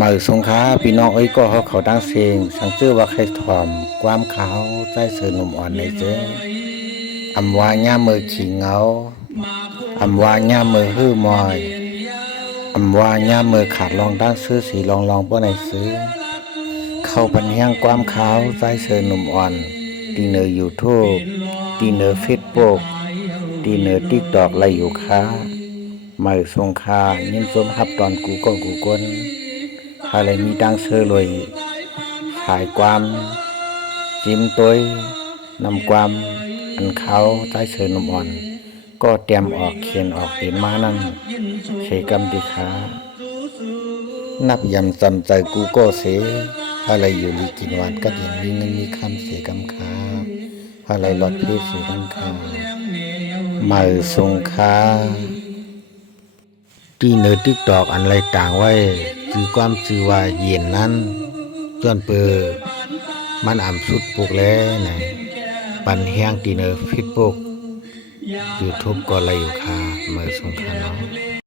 มาสงขลาพี่น้องเอ้ยก็เขาตั้งเสียงสังชื่อว่าใครถอมความขาวใจเสือหนุ่มอ่อนในเจ้อำว่าย่ามือขี้เหงาอำว่าย่ามือฮื้อมอยอำว่าย่ามือขาดลองด้านซื้อสีลองเพื่อในซื้อเข้าพันแห้งความขาวใจเสือหนุ่มอ่อนตีเนอยูทูบตีเนอเฟซบุ๊กตีเนอติ๊กตอกไรอยู่ค้ามาสงขลายิ้มสมฮับตอนกูก็กูกวนอะไรมีดังเสือเลยขายความจิ้มตัวนำความอันเขาใต้เสือนมอ่อนก็เตรียมออกเขียนออกเป็นมานั่นเสกรรมดิขานับยำจำใจกูก็เสอะไรอยู่ลีกินหวานก็เห็นมีเงินมีคำเสกรรมขาอะไรหลอดเพศเสกรรมขามาสงคาที่เนื้อติ๊กตอกอันไรต่างไว้จือความจือว่าเย็นนั้นย้อนเปอมันอ่ำสุดปลูกแล้วนะปันแห้งตีเนื้อเฟซบุ๊กยูทูบก็ไรอยู่ค่ะมาสงคาเนาะ